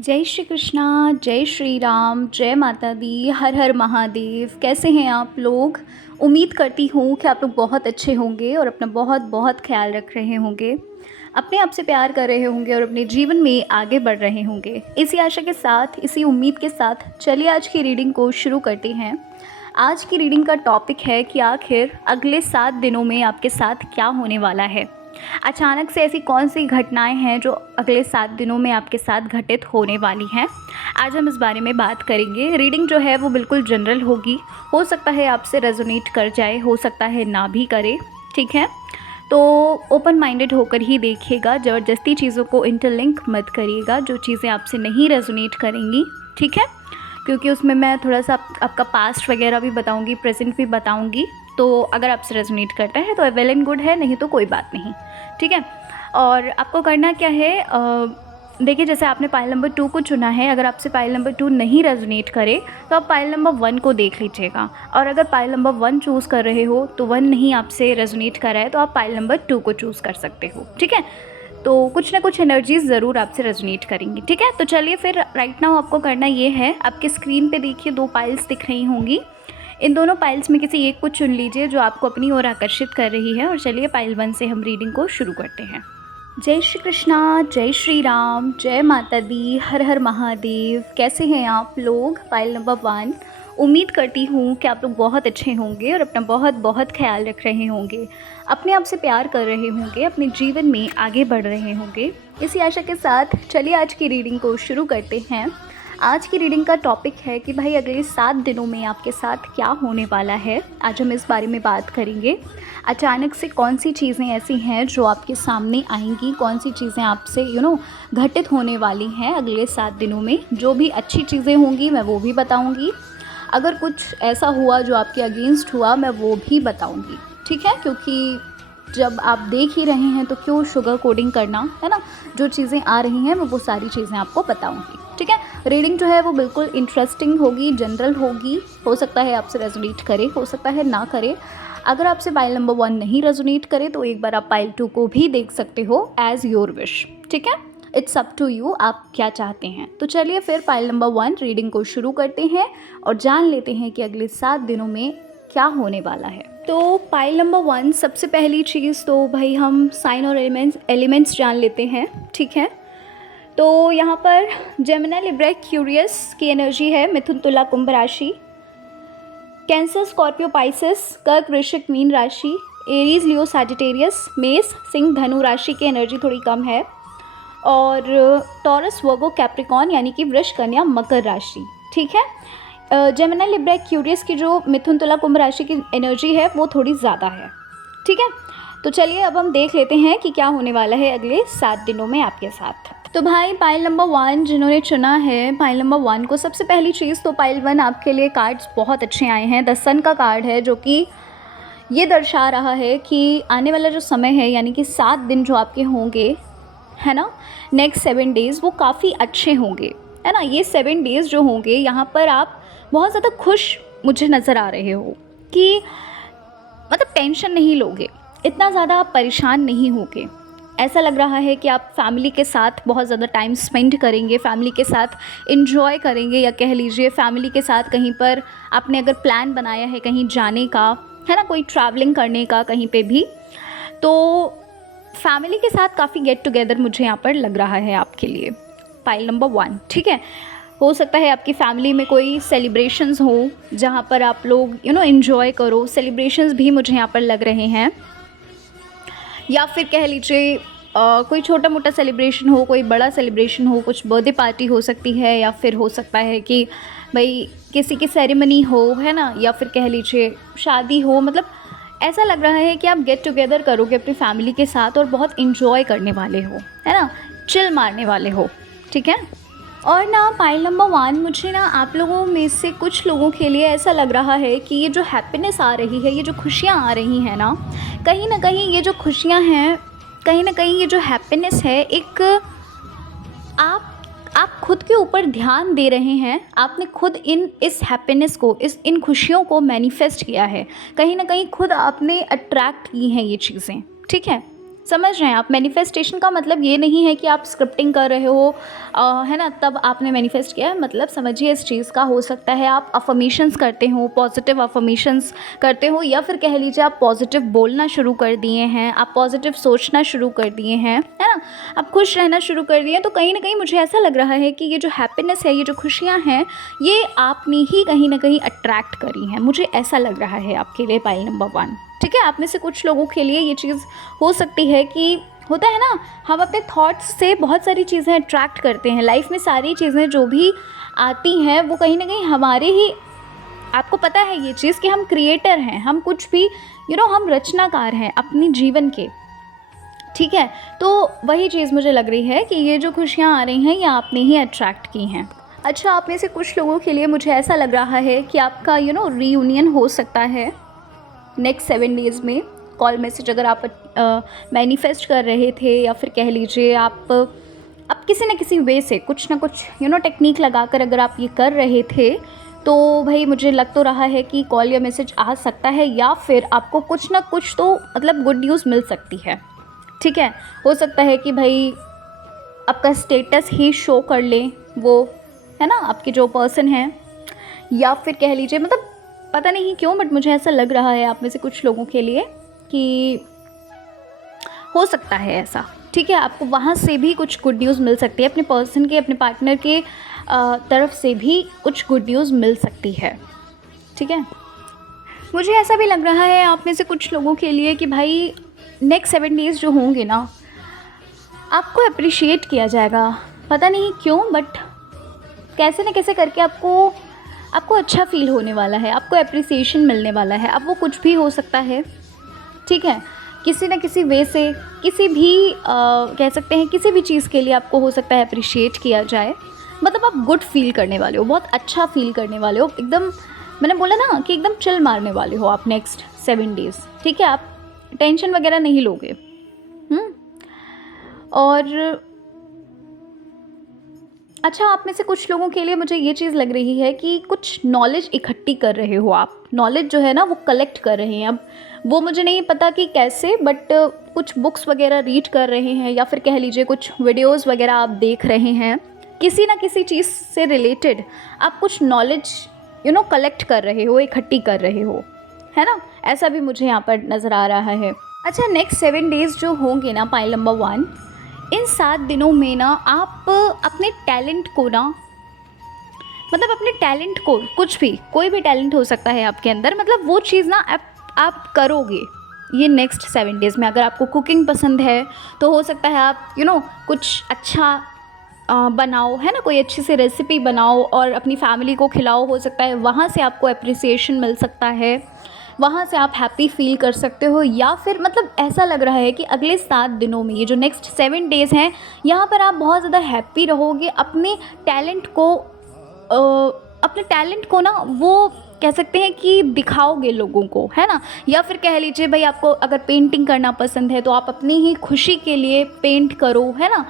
जय श्री कृष्णा, जय श्री राम, जय माता दी, हर हर महादेव। कैसे हैं आप लोग? उम्मीद करती हूँ कि आप लोग बहुत अच्छे होंगे और अपना बहुत बहुत ख्याल रख रहे होंगे, अपने आप से प्यार कर रहे होंगे और अपने जीवन में आगे बढ़ रहे होंगे। इसी आशा के साथ, इसी उम्मीद के साथ चलिए आज की रीडिंग को शुरू करते हैं। आज की रीडिंग का टॉपिक है कि आखिर अगले 7 दिनों में आपके साथ क्या होने वाला है। अचानक से ऐसी कौन सी घटनाएं हैं जो अगले 7 दिनों में आपके साथ घटित होने वाली हैं, आज हम इस बारे में बात करेंगे। रीडिंग जो है वो बिल्कुल जनरल होगी, हो सकता है आपसे रेजोनेट कर जाए, हो सकता है ना भी करे, ठीक है। तो ओपन माइंडेड होकर ही देखिएगा, ज़बरदस्ती चीज़ों को इंटरलिंक मत करिएगा जो चीज़ें आपसे नहीं रेजोनेट करेंगी, ठीक है। क्योंकि उसमें मैं थोड़ा सा आपका पास्ट वगैरह भी बताऊंगी, प्रेजेंट भी बताऊंगी। तो अगर आपसे रेजोनेट करता है तो वेल एंड गुड है, नहीं तो कोई बात नहीं, ठीक है। और आपको करना क्या है, देखिए जैसे आपने पाइल नंबर 2 को चुना है, अगर आपसे पाइल नंबर 2 नहीं रेजोनेट करे तो आप पाइल नंबर 1 को देख लीजिएगा। और अगर पाइल नंबर 1 चूज़ कर रहे हो तो 1 नहीं आपसे रेजोनेट कर रहा है तो आप पाइल नंबर 2 को चूज़ कर सकते हो, ठीक है। तो कुछ ना कुछ एनर्जीज ज़रूर आपसे रेजोनेट करेंगी, ठीक है। तो चलिए फिर राइट नाउ आपको करना ये है, आपके स्क्रीन पे देखिए 2 पाइल्स दिख रही होंगी। इन दोनों पाइल्स में किसी एक को चुन लीजिए जो आपको अपनी ओर आकर्षित कर रही है। और चलिए पाइल 1 से हम रीडिंग को शुरू करते हैं। जय श्री कृष्णा, जय श्री राम, जय माता दी, हर हर महादेव। कैसे हैं आप लोग? Pile number 1। उम्मीद करती हूँ कि आप लोग बहुत अच्छे होंगे और अपना बहुत बहुत ख्याल रख रहे होंगे, अपने आप से प्यार कर रहे होंगे, अपने जीवन में आगे बढ़ रहे होंगे। इसी आशा के साथ चलिए आज की रीडिंग को शुरू करते हैं। आज की रीडिंग का टॉपिक है कि भाई अगले 7 दिनों में आपके साथ क्या होने वाला है। आज हम इस बारे में बात करेंगे। अचानक से कौन सी चीज़ें ऐसी हैं जो आपके सामने आएंगी, कौन सी चीज़ें आपसे घटित होने वाली हैं अगले 7 दिनों में। जो भी अच्छी चीज़ें होंगी मैं वो भी बताऊंगी, अगर कुछ ऐसा हुआ जो आपके अगेंस्ट हुआ मैं वो भी बताऊंगी, ठीक है। क्योंकि जब आप देख ही रहे हैं तो क्यों शुगर कोडिंग करना, है ना। जो चीज़ें आ रही हैं मैं वो सारी चीज़ें आपको बताऊंगी, ठीक है। रीडिंग जो है वो बिल्कुल इंटरेस्टिंग होगी, जनरल होगी, हो सकता है आपसे रेजोनेट करे, हो सकता है ना करे। अगर आपसे पाइल नंबर 1 नहीं रेजोनेट करे तो एक बार आप पाइल 2 को भी देख सकते हो, एज़ योर विश, ठीक है। इट्स अप टू यू, आप क्या चाहते हैं। तो चलिए फिर पाइल नंबर 1 रीडिंग को शुरू करते हैं और जान लेते हैं कि अगले 7 दिनों में क्या होने वाला है। तो पाइल नंबर 1, सबसे पहली चीज़ तो भाई हम साइन और एलिमेंट्स जान लेते हैं, ठीक है। तो यहाँ पर जेमिनी, लिब्रा, एक्वेरियस की एनर्जी है, मिथुन, तुला, कुंभ राशि। कैंसर, स्कॉर्पियो, पाइसेस, कर्क, वृश्चिक, मीन राशि। एरीज, लियो, सैजिटेरियस, मेष, सिंह, धनु राशि की एनर्जी थोड़ी कम है। और टॉरस, वर्गो, कैप्रिकॉन यानी कि वृष, कन्या, मकर राशि, ठीक है। जेमिनी, लिब्रा, एक्वेरियस की जो मिथुन, तुला, कुंभ राशि की एनर्जी है वो थोड़ी ज़्यादा है, ठीक है। तो चलिए अब हम देख लेते हैं कि क्या होने वाला है अगले 7 दिनों में आपके साथ। तो भाई पाइल नंबर 1 जिन्होंने चुना है, पाइल नंबर 1 को सबसे पहली चीज़ तो पाइल 1 आपके लिए कार्ड्स बहुत अच्छे आए हैं। द सन का कार्ड है जो कि ये दर्शा रहा है कि आने वाला जो समय है, यानी कि 7 दिन जो आपके होंगे, है ना, नेक्स्ट 7 डेज़ वो काफ़ी अच्छे होंगे, है ना। ये 7 डेज़ जो होंगे यहाँ पर आप बहुत ज़्यादा खुश मुझे नज़र आ रहे हो कि मतलब टेंशन नहीं लोगे, इतना ज़्यादा आप परेशान नहीं होगे। ऐसा लग रहा है कि आप फैमिली के साथ बहुत ज़्यादा टाइम स्पेंड करेंगे, फैमिली के साथ इन्जॉय करेंगे, या कह लीजिए फैमिली के साथ कहीं पर आपने अगर प्लान बनाया है कहीं जाने का, है ना, कोई ट्रैवलिंग करने का कहीं पे भी, तो फैमिली के साथ काफ़ी गेट टुगेदर मुझे यहाँ पर लग रहा है आपके लिए, पाइल नंबर 1, ठीक है। हो सकता है आपकी फैमिली में कोई सेलिब्रेशंस हो जहाँ पर आप लोग एंजॉय करो। सेलिब्रेशंस भी मुझे यहाँ पर लग रहे हैं, या फिर कह लीजिए कोई छोटा मोटा सेलिब्रेशन हो, कोई बड़ा सेलिब्रेशन हो, कुछ बर्थडे पार्टी हो सकती है, या फिर हो सकता है कि भाई किसी की सेरेमनी हो, है ना, या फिर कह लीजिए शादी हो। मतलब ऐसा लग रहा है कि आप गेट टुगेदर करोगे अपनी फैमिली के साथ और बहुत इंजॉय करने वाले हो, है ना, चिल मारने वाले हो, ठीक है। और ना पाइल नंबर 1 मुझे ना आप लोगों में से कुछ लोगों के लिए ऐसा लग रहा है कि ये जो हैप्पीनेस आ रही है, ये जो खुशियाँ आ रही हैं ना कहीं ये जो खुशियाँ हैं, कहीं ना कहीं ये जो हैप्पीनेस है, एक आप खुद के ऊपर ध्यान दे रहे हैं। आपने खुद इस हैप्पीनेस को, इन खुशियों को मैनिफेस्ट किया है, कहीं ना कहीं खुद आपने अट्रैक्ट की हैं ये चीज़ें, ठीक है। समझ रहे हैं आप? मैनिफेस्टेशन का मतलब ये नहीं है कि आप स्क्रिप्टिंग कर रहे हो है ना, तब आपने मैनिफेस्ट किया है। मतलब समझिए इस चीज़ का, हो सकता है आप अफर्मेशंस करते हो, पॉजिटिव अफर्मेशंस करते हो, या फिर कह लीजिए आप पॉजिटिव बोलना शुरू कर दिए हैं, आप पॉजिटिव सोचना शुरू कर दिए हैं, है ना, आप खुश रहना शुरू कर दिए हैं। तो कहीं ना कहीं मुझे ऐसा लग रहा है कि ये जो हैप्पीनेस है, ये जो खुशियाँ हैं, ये आपने ही कहीं ना कहीं अट्रैक्ट करी हैं। मुझे ऐसा लग रहा है आपके लिए पाइल नंबर 1। ठीक है, आप में से कुछ लोगों के लिए ये चीज़ हो सकती है कि होता है ना, हम अपने थॉट्स से बहुत सारी चीज़ें अट्रैक्ट करते हैं। लाइफ में सारी चीज़ें जो भी आती हैं वो कहीं ना कहीं हमारे ही, आपको पता है ये चीज़ कि हम क्रिएटर हैं, हम कुछ भी हम रचनाकार हैं अपनी जीवन के। ठीक है, तो वही चीज़ मुझे लग रही है कि ये जो खुशियाँ आ रही हैं ये आपने ही अट्रैक्ट की हैं। अच्छा, आप में से कुछ लोगों के लिए मुझे ऐसा लग रहा है कि आपका रीयूनियन हो सकता है नेक्स्ट 7 डेज़ में। कॉल मैसेज अगर आप मैनिफेस्ट कर रहे थे, या फिर कह लीजिए आप किसी न किसी वे से कुछ ना कुछ टेक्निक लगाकर अगर आप ये कर रहे थे, तो भाई मुझे लग तो रहा है कि कॉल या मैसेज आ सकता है, या फिर आपको कुछ ना कुछ तो मतलब गुड न्यूज़ मिल सकती है। ठीक है, हो सकता है कि भाई आपका स्टेटस ही शो कर ले वो, है ना, आपके जो पर्सन हैं, या फिर कह लीजिए मतलब पता नहीं क्यों, बट मुझे ऐसा लग रहा है आप में से कुछ लोगों के लिए कि हो सकता है ऐसा। ठीक है, आपको वहाँ से भी कुछ गुड न्यूज़ मिल सकती है, अपने पर्सन के, अपने पार्टनर के तरफ से भी कुछ गुड न्यूज़ मिल सकती है। ठीक है, मुझे ऐसा भी लग रहा है आप में से कुछ लोगों के लिए कि भाई नेक्स्ट 7 डेज़ जो होंगे ना, आपको अप्रिशिएट किया जाएगा। पता नहीं क्यों, बट कैसे न कैसे करके आपको अच्छा फील होने वाला है, आपको एप्रिसिएशन मिलने वाला है। अब वो कुछ भी हो सकता है। ठीक है, किसी न किसी वे से, किसी भी कह सकते हैं किसी भी चीज़ के लिए आपको हो सकता है अप्रिशिएट किया जाए। मतलब आप गुड फील करने वाले हो, बहुत अच्छा फील करने वाले हो, एकदम मैंने बोला ना कि एकदम चिल मारने वाले हो आप नेक्स्ट 7 डेज़। ठीक है, आप टेंशन वगैरह नहीं लोगे। और अच्छा, आप में से कुछ लोगों के लिए मुझे ये चीज़ लग रही है कि कुछ नॉलेज इकट्ठी कर रहे हो आप, नॉलेज जो है ना वो कलेक्ट कर रहे हैं। अब वो मुझे नहीं पता कि कैसे, बट कुछ बुक्स वगैरह रीड कर रहे हैं, या फिर कह लीजिए कुछ वीडियोस वगैरह आप देख रहे हैं, किसी ना किसी चीज़ से रिलेटेड आप कुछ नॉलेज कलेक्ट कर रहे हो, इकट्ठी कर रहे हो, है ना, ऐसा भी मुझे यहाँ पर नज़र आ रहा है। अच्छा, नेक्स्ट 7 डेज़ जो होंगे ना पाइल नंबर 1, इन 7 दिनों में ना आप अपने टैलेंट को ना, मतलब अपने टैलेंट को, कुछ भी, कोई भी टैलेंट हो सकता है आपके अंदर, मतलब वो चीज़ ना आप करोगे ये नेक्स्ट 7 डेज़ में। अगर आपको कुकिंग पसंद है तो हो सकता है आप कुछ अच्छा बनाओ, है ना, कोई अच्छी सी रेसिपी बनाओ और अपनी फैमिली को खिलाओ। हो सकता है वहाँ से आपको अप्रिसिएशन मिल सकता है, वहाँ से आप हैप्पी फील कर सकते हो। या फिर मतलब ऐसा लग रहा है कि अगले 7 दिनों में, ये जो नेक्स्ट 7 डेज़ हैं, यहाँ पर आप बहुत ज़्यादा हैप्पी रहोगे, अपने टैलेंट को ना वो कह सकते हैं कि दिखाओगे लोगों को, है ना। या फिर कह लीजिए भाई आपको अगर पेंटिंग करना पसंद है तो आप अपनी ही खुशी के लिए पेंट करो, है ना,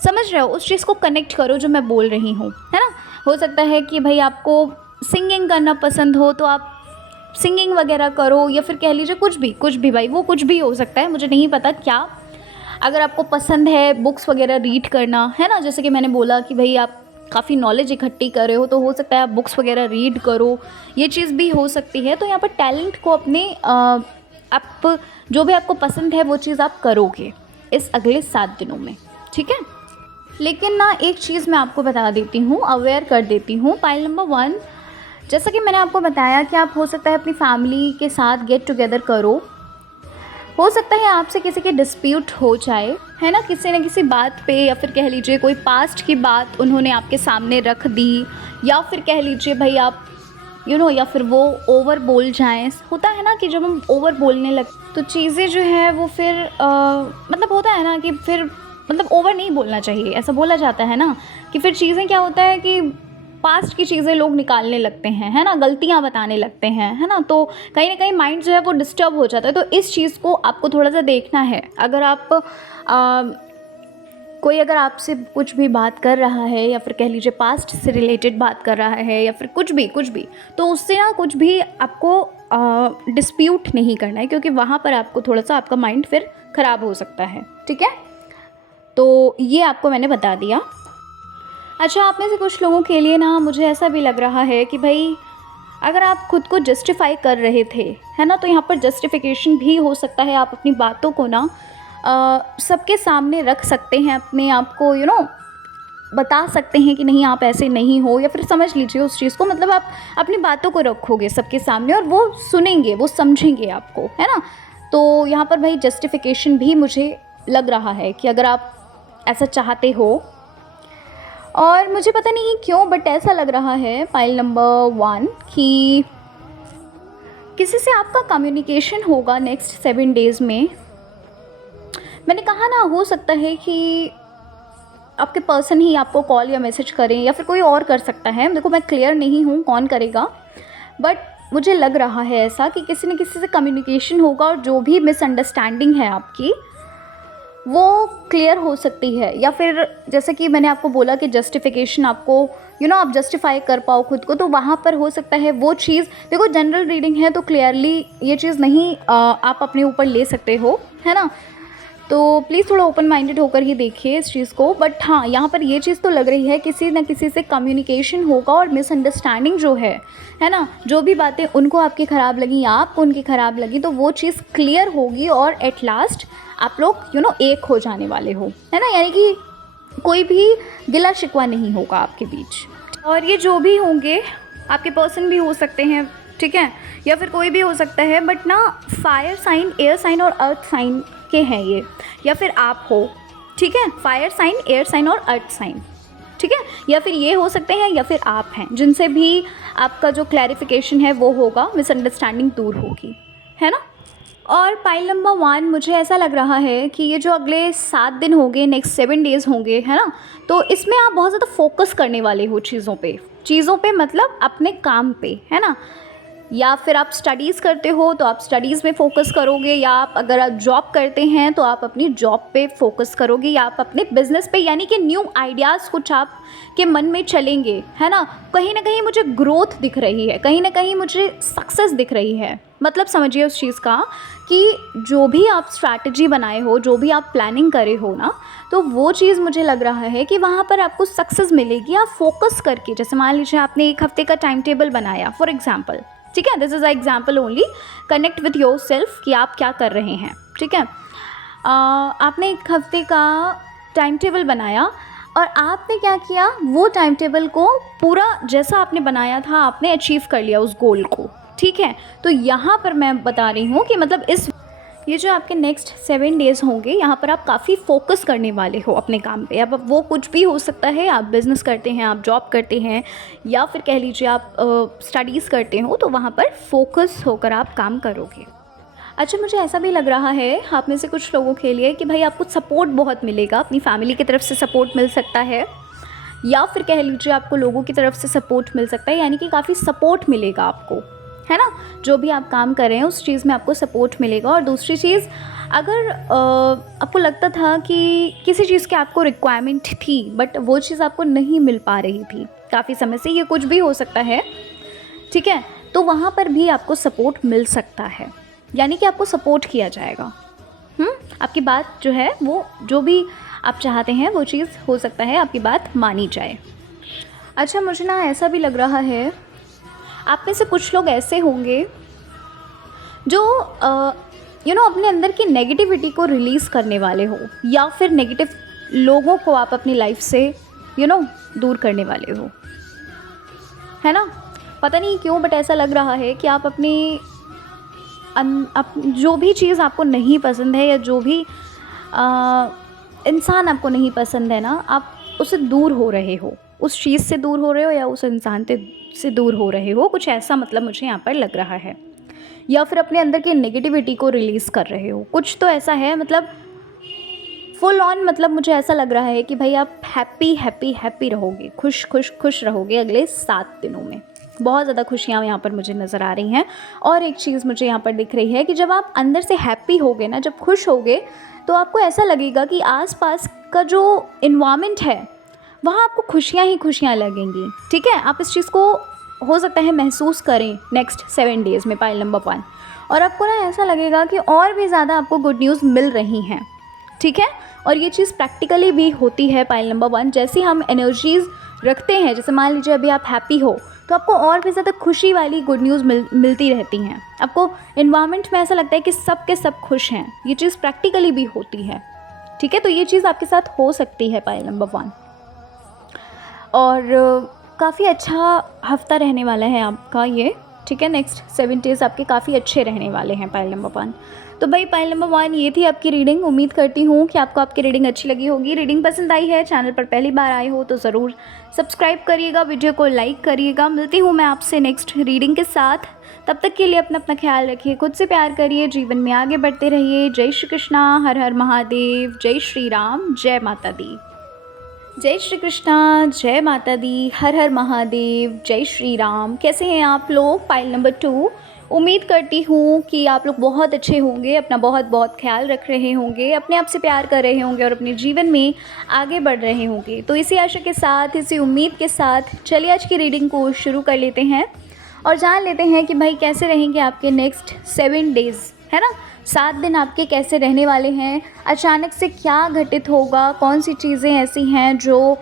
समझ रहे हो, उस चीज़ को कनेक्ट करो जो मैं बोल रही हूँ, है ना। हो सकता है कि भाई आपको सिंगिंग करना पसंद हो तो आप सिंगिंग वगैरह करो, या फिर कह लीजिए कुछ भी भाई, वो कुछ भी हो सकता है, मुझे नहीं पता क्या। अगर आपको पसंद है बुक्स वगैरह रीड करना, है ना, जैसे कि मैंने बोला कि भाई आप काफ़ी नॉलेज इकट्ठी कर रहे हो, तो हो सकता है आप बुक्स वगैरह रीड करो, ये चीज़ भी हो सकती है। तो यहाँ पर टैलेंट को अपने आप जो भी आपको पसंद है वो चीज़ आप करोगे इस अगले 7 दिनों में। ठीक है, लेकिन ना एक चीज़ मैं आपको बता देती हूँ, अवेयर कर देती हूँ। पाइल नंबर 1, जैसा कि मैंने आपको बताया कि आप हो सकता है अपनी फैमिली के साथ गेट टुगेदर करो। हो सकता है आपसे किसी की डिस्प्यूट हो जाए, है ना, किसी न किसी बात पे, या फिर कह लीजिए कोई पास्ट की बात उन्होंने आपके सामने रख दी, या फिर कह लीजिए भाई आप या फिर वो ओवर बोल जाएं। होता है ना कि जब हम ओवर बोलने लगते तो चीज़ें जो है वो फिर मतलब होता है ना कि फिर मतलब ओवर नहीं बोलना चाहिए, ऐसा बोला जाता है ना कि फिर चीज़ें क्या होता है कि पास्ट की चीज़ें लोग निकालने लगते हैं, है ना, गलतियाँ बताने लगते हैं, है ना, तो कहीं ना कहीं माइंड जो है वो डिस्टर्ब हो जाता है। तो इस चीज़ को आपको थोड़ा सा देखना है। अगर आप कोई अगर आपसे कुछ भी बात कर रहा है, या फिर कह लीजिए पास्ट से रिलेटेड बात कर रहा है, या फिर कुछ भी, तो उससे ना कुछ भी आपको डिस्प्यूट नहीं करना है, क्योंकि वहाँ पर आपको थोड़ा सा आपका माइंड फिर ख़राब हो सकता है। ठीक है, तो ये आपको मैंने बता दिया। अच्छा, आप में से कुछ लोगों के लिए ना मुझे ऐसा भी लग रहा है कि भाई अगर आप खुद को जस्टिफाई कर रहे थे, है ना, तो यहाँ पर जस्टिफिकेशन भी हो सकता है। आप अपनी बातों को ना सबके सामने रख सकते हैं, अपने आप को बता सकते हैं कि नहीं आप ऐसे नहीं हो, या फिर समझ लीजिए उस चीज़ को, मतलब आप अपनी बातों को रखोगे सबके सामने और वो सुनेंगे, वो समझेंगे आपको, है ना। तो यहाँ पर भाई जस्टिफिकेशन भी मुझे लग रहा है कि अगर आप ऐसा चाहते हो, और मुझे पता नहीं क्यों बट ऐसा लग रहा है पाइल नंबर 1 कि किसी से आपका कम्युनिकेशन होगा नेक्स्ट 7 डेज़ में। मैंने कहा ना, हो सकता है कि आपके पर्सन ही आपको कॉल या मैसेज करें, या फिर कोई और कर सकता है। देखो, मैं क्लियर नहीं हूँ कौन करेगा, बट मुझे लग रहा है ऐसा कि किसी न किसी से कम्युनिकेशन होगा, और जो भी मिसअंडरस्टैंडिंग है आपकी वो क्लियर हो सकती है। या फिर जैसे कि मैंने आपको बोला कि जस्टिफिकेशन आपको आप जस्टिफाई कर पाओ खुद को, तो वहाँ पर हो सकता है वो चीज़। देखो, जनरल रीडिंग है तो क्लियरली ये चीज़ नहीं आप अपने ऊपर ले सकते हो, है ना। तो प्लीज़ थोड़ा ओपन माइंडेड होकर ही देखिए इस चीज़ को। बट हाँ, यहाँ पर ये चीज़ तो लग रही है किसी न किसी से कम्युनिकेशन होगा, और मिसअंडरस्टैंडिंग जो है ना, जो भी बातें उनको आपकी ख़राब लगी या आपको उनकी ख़राब लगी, तो वो चीज़ क्लियर होगी और एट लास्ट आप लोग एक हो जाने वाले हो, है ना। यानी कि कोई भी गिला शिकवा नहीं होगा आपके बीच। और ये जो भी होंगे आपके पर्सन भी हो सकते हैं, ठीक है, या फिर कोई भी हो सकता है, बट ना फायर साइन, एयर साइन और अर्थ साइन के हैं ये, या फिर आप हो, ठीक है, फायर साइन, एयर साइन और अर्थ साइन, ठीक है, या फिर ये हो सकते हैं, या फिर आप हैं जिनसे भी आपका जो क्लैरिफिकेशन है वो होगा, मिसअंडरस्टैंडिंग दूर होगी, है ना। और पाइल नंबर 1 मुझे ऐसा लग रहा है कि ये जो अगले 7 दिन होंगे, नेक्स्ट 7 डेज़ होंगे, है ना, तो इसमें आप बहुत ज़्यादा फोकस करने वाले हो चीज़ों पे मतलब अपने काम पे, है ना। या फिर आप स्टडीज़ करते हो तो आप स्टडीज़ में फ़ोकस करोगे, या आप अगर आप जॉब करते हैं तो आप अपनी जॉब पे फ़ोकस करोगे, या आप अपने बिज़नेस पे, यानी कि न्यू आइडियाज़ कुछ आप के मन में चलेंगे, है ना कहीं मुझे ग्रोथ दिख रही है, कहीं ना कहीं मुझे सक्सेस दिख रही है। मतलब समझिए उस चीज़ का कि जो भी आप स्ट्रैटेजी बनाए हो, जो भी आप प्लानिंग करे हो ना, तो वो चीज़ मुझे लग रहा है कि वहाँ पर आपको सक्सेस मिलेगी। आप फोकस करके, जैसे मान लीजिए आपने 1 हफ्ते का टाइम टेबल बनाया फॉर एग्जाम्पल, ठीक है, this is a example only, connect with your self कि आप क्या कर रहे हैं, ठीक है। आपने 1 हफ्ते का टाइम टेबल बनाया, और आपने क्या किया, वो टाइम टेबल को पूरा जैसा आपने बनाया था आपने अचीव कर लिया उस गोल को, ठीक है। तो यहाँ पर मैं बता रही हूँ कि मतलब ये जो आपके नेक्स्ट 7 डेज़ होंगे, यहाँ पर आप काफ़ी फोकस करने वाले हो अपने काम पे। अब वो कुछ भी हो सकता है, आप बिज़नेस करते हैं, आप जॉब करते हैं, या फिर कह लीजिए आप स्टडीज़ करते हो, तो वहाँ पर फोकस होकर आप काम करोगे। अच्छा, मुझे ऐसा भी लग रहा है आप में से कुछ लोगों के लिए कि भाई आपको सपोर्ट बहुत मिलेगा, अपनी फैमिली की तरफ से सपोर्ट मिल सकता है, या फिर कह लीजिए आपको लोगों की तरफ से सपोर्ट मिल सकता है, यानी कि काफ़ी सपोर्ट मिलेगा आपको, है ना। जो भी आप काम कर रहे हैं उस चीज़ में आपको सपोर्ट मिलेगा। और दूसरी चीज़, अगर आपको लगता था कि किसी चीज़ की आपको रिक्वायरमेंट थी बट वो चीज़ आपको नहीं मिल पा रही थी काफ़ी समय से, ये कुछ भी हो सकता है, ठीक है, तो वहाँ पर भी आपको सपोर्ट मिल सकता है, यानी कि आपको सपोर्ट किया जाएगा। आपकी बात जो है, वो जो भी आप चाहते हैं वो चीज़ हो सकता है आपकी बात मानी जाए। अच्छा, मुझे ना ऐसा भी लग रहा है आप में से कुछ लोग ऐसे होंगे जो अपने अंदर की नेगेटिविटी को रिलीज़ करने वाले हो, या फिर नेगेटिव लोगों को आप अपनी लाइफ से दूर करने वाले हो, है ना। पता नहीं क्यों बट ऐसा लग रहा है कि आप अपनी जो भी चीज़ आपको नहीं पसंद है, या जो भी इंसान आपको नहीं पसंद है ना, आप उससे दूर हो रहे हो, उस चीज़ से दूर हो रहे हो, या उस इंसान से दूर हो रहे हो, कुछ ऐसा मतलब मुझे यहाँ पर लग रहा है। या फिर अपने अंदर की नेगेटिविटी को रिलीज़ कर रहे हो, कुछ तो ऐसा है, मतलब फुल ऑन, मतलब मुझे ऐसा लग रहा है कि भाई आप हैप्पी रहोगे, खुश रहोगे अगले 7 दिनों में। बहुत ज़्यादा खुशियाँ यहाँ पर मुझे नज़र आ रही हैं। और एक चीज़ मुझे यहाँ पर दिख रही है कि जब आप अंदर से हैप्पी होगे ना, जब खुश होगे, तो आपको ऐसा लगेगा कि आसपास का जो इन्वायरमेंट है वहाँ आपको खुशियाँ ही खुशियाँ लगेंगी, ठीक है। आप इस चीज़ को हो सकता है महसूस करें नेक्स्ट 7 डेज़ में, पाइल नंबर 1। और आपको ना ऐसा लगेगा कि और भी ज़्यादा आपको गुड न्यूज़ मिल रही हैं, ठीक है। और ये चीज़ प्रैक्टिकली भी होती है पाइल नंबर 1। जैसे हम एनर्जीज़ रखते हैं, जैसे मान लीजिए अभी आप हैप्पी हो तो आपको और भी ज़्यादा खुशी वाली गुड न्यूज़ मिलती रहती हैं। आपको इन्वायरमेंट में ऐसा लगता है कि सब के सब खुश हैं। ये चीज़ प्रैक्टिकली भी होती है, ठीक है। तो ये चीज़ आपके साथ हो सकती है पाइल नंबर 1। और काफ़ी अच्छा हफ्ता रहने वाला है आपका ये, ठीक है। नेक्स्ट 7 डेज़ आपके काफ़ी अच्छे रहने वाले हैं पाइल नंबर 1। तो भाई पाइल नंबर 1 ये थी आपकी रीडिंग। उम्मीद करती हूँ कि आपको आपकी रीडिंग अच्छी लगी होगी। रीडिंग पसंद आई है, चैनल पर पहली बार आए हो तो ज़रूर सब्सक्राइब करिएगा, वीडियो को लाइक करिएगा। मिलती हूँ मैं आपसे नेक्स्ट रीडिंग के साथ। तब तक के लिए अपना ख्याल रखिए, खुद से प्यार करिए, जीवन में आगे बढ़ते रहिए। जय श्री कृष्णा, हर हर महादेव, जय श्री राम, जय माता दी। जय श्री कृष्णा, जय माता दी, हर हर महादेव, जय श्री राम। कैसे हैं आप लोग? Pile number 2। उम्मीद करती हूँ कि आप लोग बहुत अच्छे होंगे, अपना बहुत बहुत ख्याल रख रहे होंगे, अपने आप से प्यार कर रहे होंगे और अपने जीवन में आगे बढ़ रहे होंगे। तो इसी आशा के साथ, इसी उम्मीद के साथ चलिए आज की रीडिंग को शुरू कर लेते हैं और जान लेते हैं कि भाई कैसे रहेंगे आपके नेक्स्ट 7 डेज़, है ना। 7 दिन आपके कैसे रहने वाले हैं, अचानक से क्या घटित होगा, कौन सी चीज़ें ऐसी हैं जो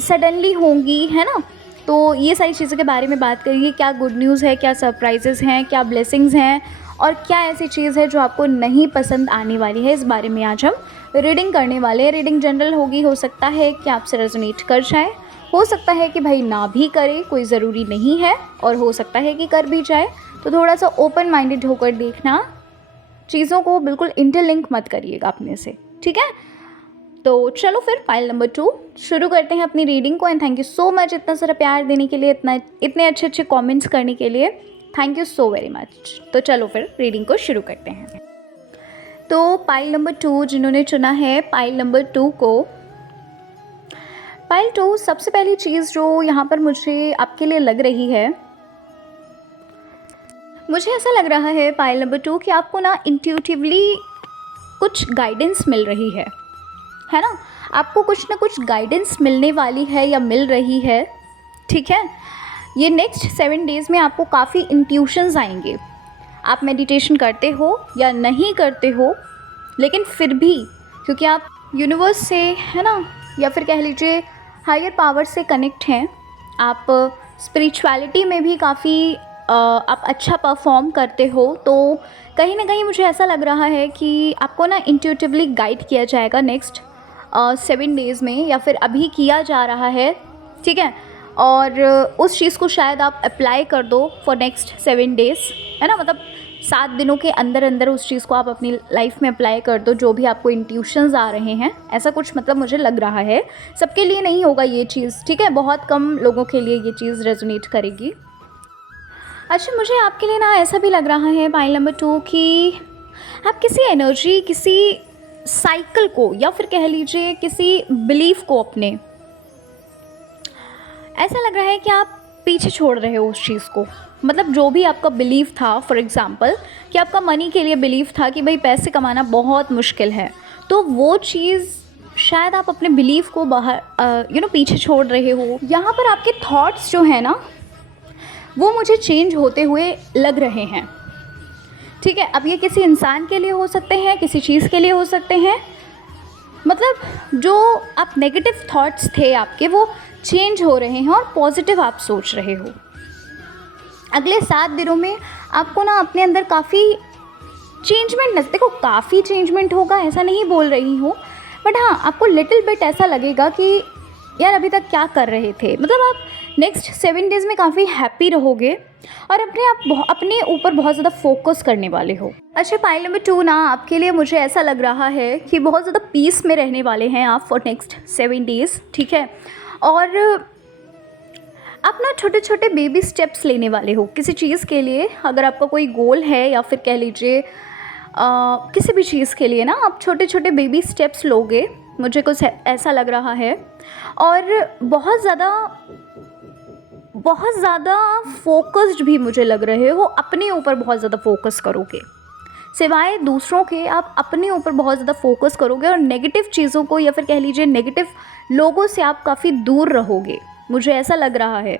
सडनली होंगी, है ना। तो ये सारी चीज़ों के बारे में बात करेंगे। क्या गुड न्यूज़ है, क्या सरप्राइजेज़ हैं, क्या ब्लेसिंग्स हैं और क्या ऐसी चीज़ है जो आपको नहीं पसंद आने वाली है, इस बारे में आज हम रीडिंग करने वाले हैं। रीडिंग जनरल होगी, हो सकता है कि आपसे रेजोनेट कर जाए, हो सकता है कि भाई ना भी करे, कोई ज़रूरी नहीं है, और हो सकता है कि कर भी जाए। तो थोड़ा सा ओपन माइंडेड होकर देखना, चीज़ों को बिल्कुल इंटरलिंक मत करिएगा अपने से, ठीक है। तो चलो फिर पाइल नंबर 2 शुरू करते हैं अपनी रीडिंग को। And thank you so much इतना सारा प्यार देने के लिए, इतने अच्छे अच्छे कमेंट्स करने के लिए, thank you so very much. तो चलो फिर रीडिंग को शुरू करते हैं। तो पाइल नंबर 2 जिन्होंने चुना है पाइल नंबर 2 को, पाइल 2, सबसे पहली चीज़ जो यहाँ पर मुझे आपके लिए लग रही है, मुझे ऐसा लग रहा है पाइल नंबर 2 कि आपको ना इंट्यूटिवली कुछ गाइडेंस मिल रही है ना। आपको कुछ ना कुछ गाइडेंस मिलने वाली है या मिल रही है, ठीक है। ये नेक्स्ट 7 डेज़ में आपको काफ़ी इंट्यूशंस आएंगे। आप मेडिटेशन करते हो या नहीं करते हो, लेकिन फिर भी क्योंकि आप यूनिवर्स से, है ना, या फिर कह लीजिए हायर पावर से कनेक्ट हैं, आप स्पिरिचुअलिटी में भी काफ़ी आप अच्छा परफॉर्म करते हो, तो कहीं ना कहीं मुझे ऐसा लग रहा है कि आपको ना इंट्यूटिवली गाइड किया जाएगा नेक्स्ट 7 डेज़ में, या फिर अभी किया जा रहा है, ठीक है। और उस चीज़ को शायद आप अप्लाई कर दो फॉर नेक्स्ट 7 डेज़, है ना। मतलब 7 दिनों के अंदर अंदर उस चीज़ को आप अपनी लाइफ में अप्लाई कर दो, जो भी आपको इंट्यूशंस आ रहे हैं, ऐसा कुछ मतलब मुझे लग रहा है। सबके लिए नहीं होगा ये चीज़, ठीक है, बहुत कम लोगों के लिए ये चीज़ रेजोनेट करेगी। अच्छा, मुझे आपके लिए ना ऐसा भी लग रहा है पाइल नंबर 2 कि आप किसी एनर्जी, किसी साइकिल को, या फिर कह लीजिए किसी बिलीफ को, अपने ऐसा लग रहा है कि आप पीछे छोड़ रहे हो उस चीज़ को। मतलब जो भी आपका बिलीफ था, फॉर एग्ज़ाम्पल कि आपका मनी के लिए बिलीफ था कि भाई पैसे कमाना बहुत मुश्किल है, तो वो चीज़ शायद आप अपने बिलीफ को बाहर पीछे छोड़ रहे हो। यहाँ पर आपके थॉट्स जो हैं ना, वो मुझे चेंज होते हुए लग रहे हैं, ठीक है। अब ये किसी इंसान के लिए हो सकते हैं, किसी चीज़ के लिए हो सकते हैं। मतलब जो आप नेगेटिव थॉट्स थे आपके, वो चेंज हो रहे हैं और पॉजिटिव आप सोच रहे हो। अगले 7 दिनों में आपको ना अपने अंदर काफ़ी चेंजमेंट, देखो काफ़ी चेंजमेंट होगा ऐसा नहीं बोल रही हूँ, बट हाँ आपको लिटिल बिट ऐसा लगेगा कि यार अभी तक क्या कर रहे थे। मतलब आप नेक्स्ट 7 डेज़ में काफ़ी हैप्पी रहोगे और अपने ऊपर बहुत ज़्यादा फोकस करने वाले हो। अच्छा, पाइल नंबर 2 ना आपके लिए मुझे ऐसा लग रहा है कि बहुत ज़्यादा पीस में रहने वाले हैं आप फॉर नेक्स्ट 7 डेज़, ठीक है। और आप ना छोटे छोटे बेबी स्टेप्स लेने वाले हो किसी चीज़ के लिए। अगर आपका कोई गोल है या फिर कह लीजिए किसी भी चीज़ के लिए ना, आप छोटे छोटे बेबी स्टेप्स लोगे, मुझे कुछ ऐसा लग रहा है। और बहुत ज़्यादा फोकस्ड भी मुझे लग रहे हो, अपने ऊपर बहुत ज़्यादा फोकस करोगे, सिवाय दूसरों के आप अपने ऊपर बहुत ज़्यादा फोकस करोगे और नेगेटिव चीज़ों को या फिर कह लीजिए नेगेटिव लोगों से आप काफ़ी दूर रहोगे, मुझे ऐसा लग रहा है,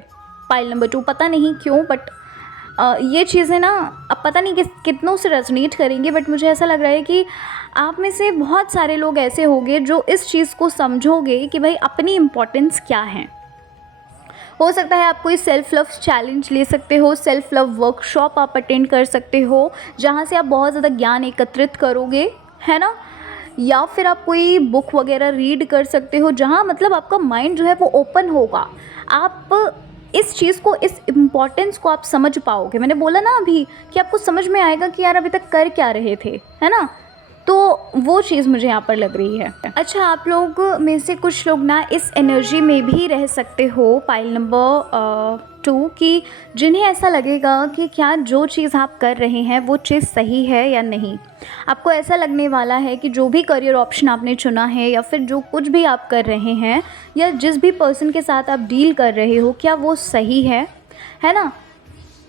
पाइल नंबर 2, पता नहीं क्यों बट ये चीज़ें ना अब पता नहीं कितनों से रेजोनेट करेंगी, बट मुझे ऐसा लग रहा है कि आप में से बहुत सारे लोग ऐसे होंगे जो इस चीज़ को समझोगे कि भाई अपनी इम्पोर्टेंस क्या है। हो सकता है आप कोई सेल्फ़ लव चैलेंज ले सकते हो, सेल्फ़ लव वर्कशॉप आप अटेंड कर सकते हो, जहाँ से आप बहुत ज़्यादा ज्ञान एकत्रित करोगे, है ना? या फिर आप कोई बुक वगैरह रीड कर सकते हो, जहाँ मतलब आपका माइंड जो है वो ओपन होगा। आप इस चीज़ को, इस इम्पोर्टेंस को आप समझ पाओगे। मैंने बोला ना अभी कि आपको समझ में आएगा कि यार अभी तक कर क्या रहे थे, है ना? तो वो चीज़ मुझे यहाँ पर लग रही है। अच्छा, आप लोग में से कुछ लोग ना इस एनर्जी में भी रह सकते हो पाइल नंबर 2 कि जिन्हें ऐसा लगेगा कि क्या जो चीज़ आप कर रहे हैं वो चीज़ सही है या नहीं। आपको ऐसा लगने वाला है कि जो भी करियर ऑप्शन आपने चुना है या फिर जो कुछ भी आप कर रहे हैं या जिस भी पर्सन के साथ आप डील कर रहे हो, क्या वो सही है ना?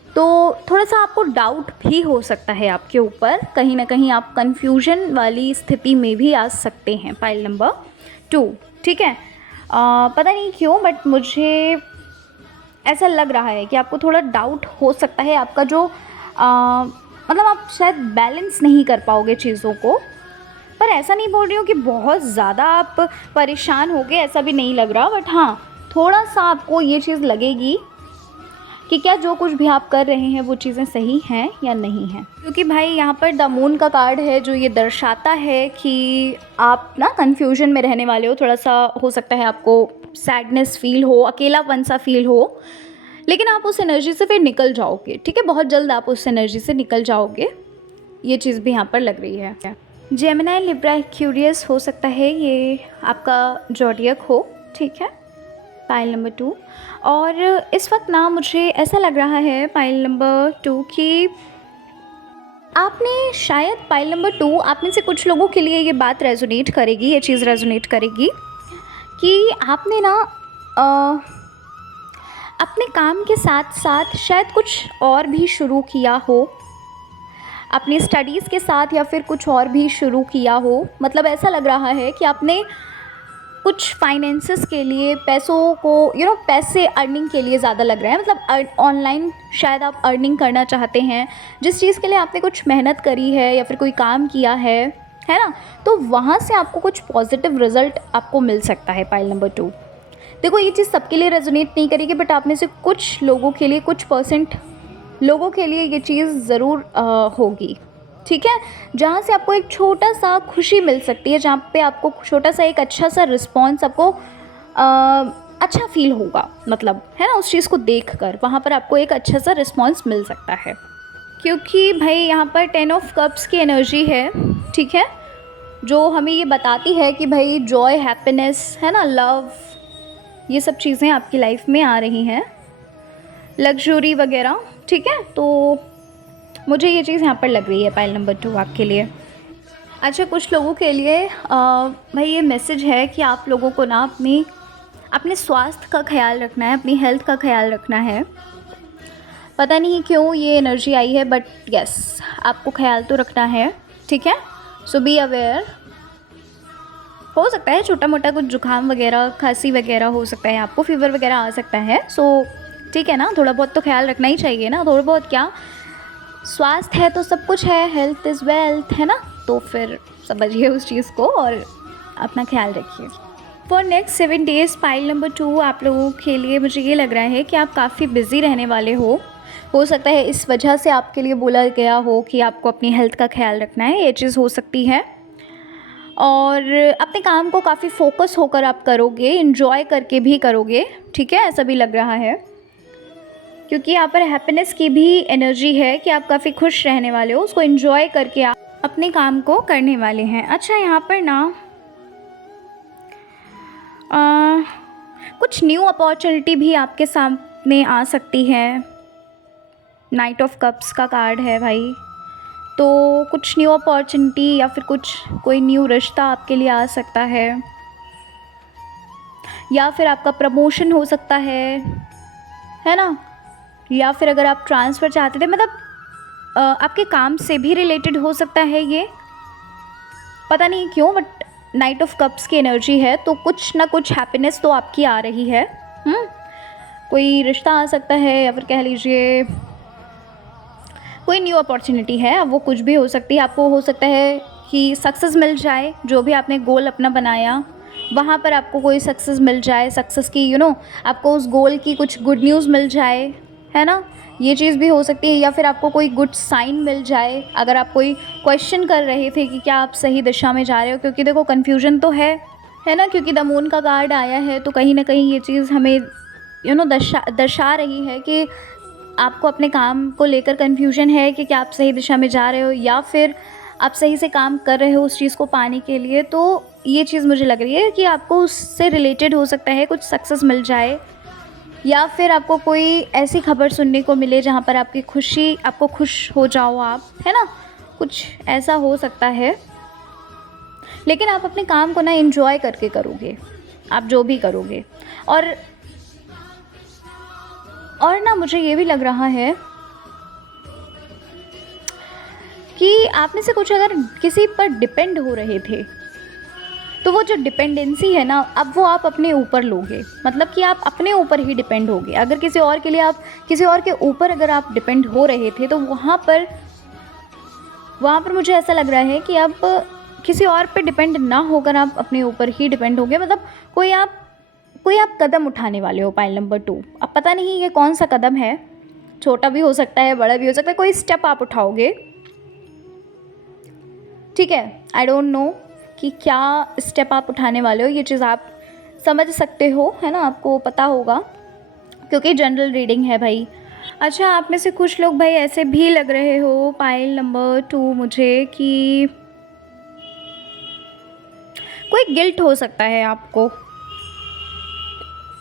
तो थोड़ा-सा आपको डाउट भी हो सकता है आपके ऊपर, कहीं न कहीं आप कन्फ्यूजन वाली स्थिति में भी आ सकते हैं पाइल नंबर 2, ठीक है? पता नहीं क्यों बट मुझे ऐसा लग रहा है कि आपको थोड़ा डाउट हो सकता है। आपका जो मतलब आप शायद बैलेंस नहीं कर पाओगे चीज़ों को, पर ऐसा नहीं बोल रही हूँ कि बहुत ज़्यादा आप परेशान होगे, ऐसा भी नहीं लग रहा, बट हाँ, थोड़ा-सा आपको ये चीज़ लगेगी कि क्या जो कुछ भी आप कर रहे हैं वो चीज़ें सही हैं या नहीं हैं। क्योंकि भाई यहाँ पर द मून का कार्ड है जो ये दर्शाता है कि आप ना कन्फ्यूजन में रहने वाले हो। थोड़ा-सा हो सकता है आपको सैडनेस फ़ील हो, अकेलापन सा फ़ील हो, लेकिन आप उस एनर्जी से फिर निकल जाओगे, ठीक है? बहुत जल्द आप उस एनर्जी से निकल जाओगे, ये चीज़ भी यहाँ पर लग रही है। जेमिनी, लिब्रा, एक्वेरियस हो सकता है ये आपका ज़ोडिएक हो, ठीक है? Pile number 2। और इस वक्त ना मुझे ऐसा लग रहा है पाइल नंबर 2 कि आपने शायद पाइल नंबर 2, आप में से कुछ लोगों के लिए ये बात रेजोनेट करेगी, ये चीज़ रेजोनेट करेगी कि आपने ना अपने काम के साथ साथ शायद कुछ और भी शुरू किया हो, अपनी स्टडीज़ के साथ या फिर कुछ और भी शुरू किया हो। मतलब ऐसा लग रहा है कि आपने कुछ फाइनेंसेस के लिए, पैसों को पैसे अर्निंग के लिए ज़्यादा लग रहा है, मतलब ऑनलाइन शायद आप अर्निंग करना चाहते हैं, जिस चीज़ के लिए आपने कुछ मेहनत करी है या फिर कोई काम किया है ना? तो वहाँ से आपको कुछ पॉजिटिव रिज़ल्ट आपको मिल सकता है पाइल नंबर 2। देखो, ये चीज़ सबके लिए रेजोनेट नहीं करेगी, बट आप में से कुछ लोगों के लिए, कुछ % लोगों के लिए ये चीज़ ज़रूर होगी, ठीक है? जहाँ से आपको एक छोटा-सा खुशी मिल सकती है, जहाँ पे आपको छोटा-सा एक अच्छा-सा रिस्पॉन्स आपको अच्छा फ़ील होगा, मतलब है ना? उस चीज़ को देखकर वहाँ पर आपको एक अच्छा-सा रिस्पॉन्स मिल सकता है। क्योंकि भाई यहाँ पर 10 ऑफ कप्स की एनर्जी है, ठीक है? जो हमें ये बताती है कि भाई जॉय, हैप्पीनेस, है ना, लव, ये सब चीज़ें आपकी लाइफ में आ रही हैं, लग्ज़री वगैरह, ठीक है? तो मुझे ये चीज़ यहाँ पर लग रही है पाइल नंबर 2 आपके लिए। अच्छा, कुछ लोगों के लिए भाई ये मैसेज है कि आप लोगों को ना अपने स्वास्थ्य का ख़्याल रखना है, अपनी हेल्थ का ख़्याल रखना है। पता नहीं क्यों ये एनर्जी आई है, बट यस, आपको ख़्याल तो रखना है, ठीक है? सो बी अवेयर। हो सकता है छोटा-मोटा कुछ जुकाम वगैरह, खांसी वगैरह हो सकता है, आपको फ़ीवर वगैरह आ सकता है। सो ठीक है ना, थोड़ा बहुत तो ख़्याल रखना ही चाहिए ना, थोड़ा बहुत क्या, स्वास्थ्य है तो सब कुछ है, हेल्थ इज़ वेल्थ, है ना? तो फिर समझिए उस चीज़ को और अपना ख्याल रखिए। For next 7 days pile number 2 आप लोगों के लिए मुझे ये लग रहा है कि आप काफ़ी बिज़ी रहने वाले हो सकता है इस वजह से आपके लिए बोला गया हो कि आपको अपनी हेल्थ का ख्याल रखना है, ये चीज़ हो सकती है। और अपने काम को काफ़ी फ़ोकस होकर आप करोगे, एन्जॉय करके भी करोगे, ठीक है? ऐसा भी लग रहा है, क्योंकि यहाँ पर हैप्पीनेस की भी एनर्जी है कि आप काफ़ी खुश रहने वाले हो, उसको एंजॉय करके आप अपने काम को करने वाले हैं। अच्छा, यहाँ पर ना कुछ न्यू अपॉर्चुनिटी भी आपके सामने आ सकती है। नाइट ऑफ कप्स का कार्ड है भाई, तो कुछ न्यू अपॉर्चुनिटी या फिर कोई न्यू रिश्ता आपके लिए आ सकता है, या फिर आपका प्रमोशन हो सकता है ना? या फिर अगर आप ट्रांसफ़र चाहते थे, मतलब आपके काम से भी रिलेटेड हो सकता है ये, पता नहीं क्यों, बट नाइट ऑफ कप्स की एनर्जी है, तो कुछ ना कुछ हैप्पीनेस तो आपकी आ रही है। कोई रिश्ता आ सकता है या फिर कह लीजिए कोई न्यू अपॉर्चुनिटी है। अब वो कुछ भी हो सकती है। आपको हो सकता है कि सक्सेस मिल जाए, जो भी आपने गोल अपना बनाया वहाँ पर आपको कोई सक्सेस मिल जाए, सक्सेस की आपको उस गोल की कुछ गुड न्यूज़ मिल जाए, है ना। ये चीज़ भी हो सकती है। या फिर आपको कोई गुड साइन मिल जाए, अगर आप कोई क्वेश्चन कर रहे थे कि क्या आप सही दिशा में जा रहे हो, क्योंकि देखो कन्फ्यूजन तो है ना, क्योंकि द मून का कार्ड आया है, तो कहीं ना कहीं ये चीज़ हमें दर्शा रही है कि आपको अपने काम को लेकर कन्फ्यूजन है कि क्या आप सही दिशा में जा रहे हो या फिर आप सही से काम कर रहे हो उस चीज़ को पाने के लिए। तो ये चीज़ मुझे लग रही है कि आपको उससे रिलेटेड हो सकता है कुछ सक्सेस मिल जाए, या फिर आपको कोई ऐसी खबर सुनने को मिले जहाँ पर आपको खुश हो जाओ आप, है ना, कुछ ऐसा हो सकता है। लेकिन आप अपने काम को ना एंजॉय करके करोगे, आप जो भी करोगे। और ना मुझे ये भी लग रहा है कि आप में से कुछ अगर किसी पर डिपेंड हो रहे थे, तो वो जो डिपेंडेंसी है ना, अब वो आप अपने ऊपर लोगे। मतलब कि आप अपने ऊपर ही डिपेंड होगे। अगर किसी और के लिए आप किसी और के ऊपर अगर आप डिपेंड हो रहे थे, तो वहाँ पर मुझे ऐसा लग रहा है कि आप किसी और पे डिपेंड ना होकर आप अपने ऊपर ही डिपेंड होगे। मतलब कोई आप कदम उठाने वाले हो, पाइल नंबर 2। अब पता नहीं ये कौन सा कदम है, छोटा भी हो सकता है, बड़ा भी हो सकता है, कोई स्टेप आप उठाओगे, ठीक है। आई डोंट नो कि क्या स्टेप आप उठाने वाले हो, ये चीज़ आप समझ सकते हो, है ना, आपको पता होगा, क्योंकि जनरल रीडिंग है भाई। अच्छा, आप में से कुछ लोग भाई ऐसे भी लग रहे हो पाइल नंबर 2 मुझे कि कोई गिल्ट हो सकता है आपको,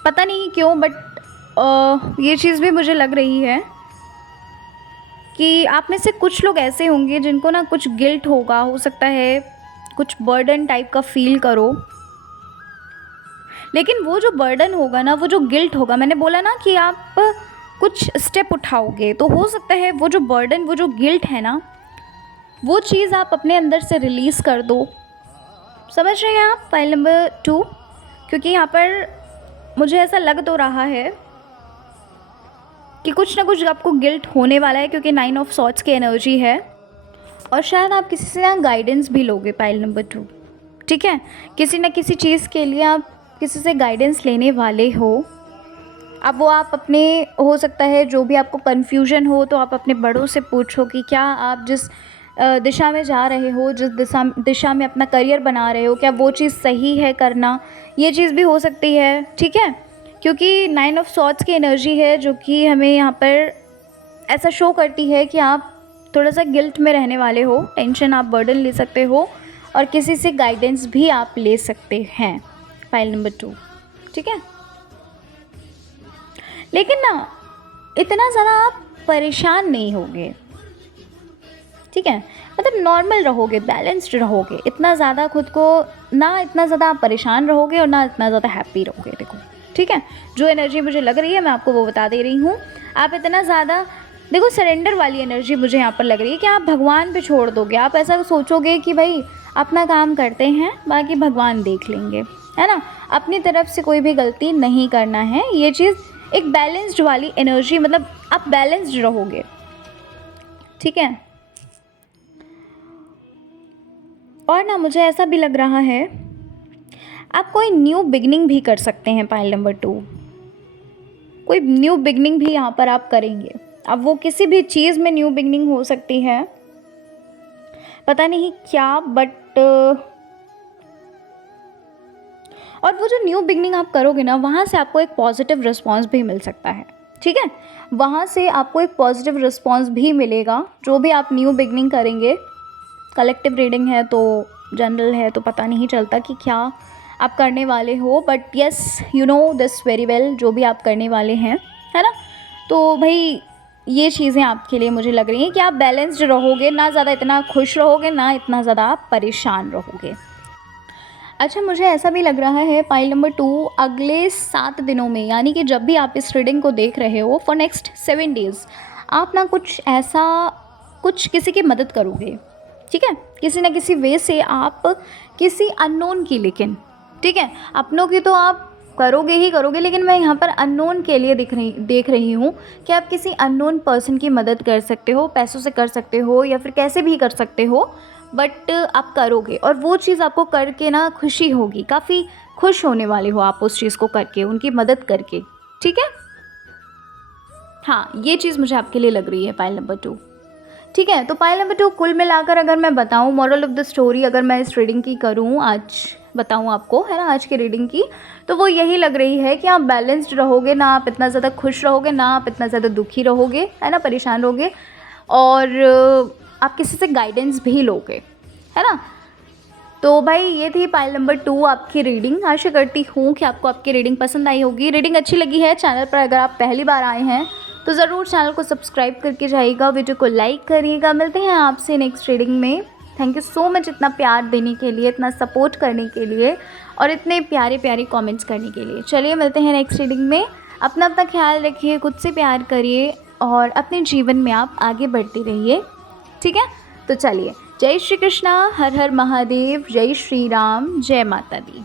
पता नहीं क्यों, बट ये चीज़ भी मुझे लग रही है कि आप में से कुछ लोग ऐसे होंगे जिनको ना कुछ गिल्ट होगा, हो सकता है कुछ बर्डन टाइप का फील करो। लेकिन वो जो बर्डन होगा ना, वो जो गिल्ट होगा, मैंने बोला ना कि आप कुछ स्टेप उठाओगे, तो हो सकता है वो जो बर्डन, वो जो गिल्ट है ना, वो चीज़ आप अपने अंदर से रिलीज़ कर दो। समझ रहे हैं आप फाइल नंबर 2? क्योंकि यहाँ पर मुझे ऐसा लग तो रहा है कि कुछ ना कुछ आपको गिल्ट होने वाला है, क्योंकि 9 ऑफ सॉर्ड्स की एनर्जी है। और शायद आप किसी से ना गाइडेंस भी लोगे पाइल नंबर 2, ठीक है। किसी न किसी चीज़ के लिए आप किसी से गाइडेंस लेने वाले हो। अब वो आप अपने, हो सकता है जो भी आपको कन्फ्यूजन हो, तो आप अपने बड़ों से पूछो कि क्या आप जिस दिशा में जा रहे हो, जिस दिशा में अपना करियर बना रहे हो, क्या वो चीज़ सही है करना, ये चीज़ भी हो सकती है, ठीक है। क्योंकि 9 ऑफ सॉर्ड्स की एनर्जी है, जो कि हमें यहाँ पर ऐसा शो करती है कि आप थोड़ा सा गिल्ट में रहने वाले हो, टेंशन, आप बर्डन ले सकते हो, और किसी से गाइडेंस भी आप ले सकते हैं फाइल नंबर 2, ठीक है। लेकिन ना इतना ज़्यादा आप परेशान नहीं होगे, ठीक है। मतलब नॉर्मल रहोगे, बैलेंस्ड रहोगे, इतना ज़्यादा खुद को ना, इतना ज़्यादा आप परेशान रहोगे और ना इतना ज़्यादा हैप्पी रहोगे। देखो, ठीक है, जो एनर्जी मुझे लग रही है मैं आपको वो बता दे रही हूँ। आप इतना ज़्यादा, देखो, सरेंडर वाली एनर्जी मुझे यहाँ पर लग रही है कि आप भगवान पे छोड़ दोगे। आप ऐसा सोचोगे कि भाई अपना काम करते हैं, बाकी भगवान देख लेंगे, है ना। अपनी तरफ से कोई भी गलती नहीं करना है। ये चीज़ एक बैलेंस्ड वाली एनर्जी, मतलब आप बैलेंस्ड रहोगे, ठीक है। और ना मुझे ऐसा भी लग रहा है आप कोई न्यू बिगनिंग भी कर सकते हैं पाइल नंबर 2। कोई न्यू बिगनिंग भी यहाँ पर आप करेंगे। अब वो किसी भी चीज़ में न्यू बिगनिंग हो सकती है, पता नहीं क्या, बट और वो जो न्यू बिगनिंग आप करोगे ना, वहाँ से आपको एक पॉजिटिव रिस्पॉन्स भी मिल सकता है, ठीक है। वहाँ से आपको एक पॉजिटिव रिस्पॉन्स भी मिलेगा, जो भी आप न्यू बिगनिंग करेंगे। कलेक्टिव रीडिंग है तो जनरल है, तो पता नहीं चलता कि क्या आप करने वाले हो, but yes, you know this very well, जो भी आप करने वाले हैं, है ना। तो भाई ये चीज़ें आपके लिए मुझे लग रही हैं कि आप बैलेंस्ड रहोगे, ना ज़्यादा इतना खुश रहोगे, ना इतना ज़्यादा आप परेशान रहोगे। अच्छा, मुझे ऐसा भी लग रहा है पाइल नंबर 2, अगले 7 दिनों में, यानी कि जब भी आप इस रीडिंग को देख रहे हो, फॉर नेक्स्ट 7 डेज़ आप ना कुछ किसी की मदद करोगे, ठीक है। किसी न किसी वे से आप किसी अननोन की, लेकिन ठीक है, अपनों की तो आप करोगे ही करोगे, लेकिन मैं यहाँ पर अननोन के लिए देख रही हूँ कि आप किसी अननोन पर्सन की मदद कर सकते हो, पैसों से कर सकते हो या फिर कैसे भी कर सकते हो, बट आप करोगे और वो चीज़ आपको करके ना खुशी होगी, काफ़ी खुश होने वाले हो आप उस चीज़ को करके, उनकी मदद करके। ठीक है? हाँ, ये चीज़ मुझे आपके लिए लग रही है पाइल नंबर 2। ठीक है, तो पाइल नंबर 2 कुल मिलाकर अगर मैं बताऊँ, मोरल ऑफ़ द स्टोरी अगर मैं इस रीडिंग की करूँ, आज बताऊँ आपको, है ना, आज की रीडिंग की, तो वो यही लग रही है कि आप बैलेंस्ड रहोगे, ना आप इतना ज़्यादा खुश रहोगे, ना आप इतना ज़्यादा दुखी रहोगे, है ना, परेशान रहोगे, और आप किसी से गाइडेंस भी लोगे, है ना। तो भाई ये थी पाइल नंबर 2 आपकी रीडिंग। आशा करती हूँ कि आपको आपकी रीडिंग पसंद आई होगी। रीडिंग अच्छी लगी है, चैनल पर अगर आप पहली बार आए हैं तो ज़रूर चैनल को सब्सक्राइब करके जाइएगा, वीडियो को लाइक करिएगा। मिलते हैं आपसे नेक्स्ट रीडिंग में। थैंक यू सो मच इतना प्यार देने के लिए, इतना सपोर्ट करने के लिए और इतने प्यारे प्यारे कमेंट्स करने के लिए। चलिए मिलते हैं नेक्स्ट रीडिंग में। अपना अपना ख्याल रखिए, खुद से प्यार करिए और अपने जीवन में आप आगे बढ़ते रहिए। ठीक है, तो चलिए, जय श्री कृष्णा, हर हर महादेव, जय श्री राम, जय माता दी।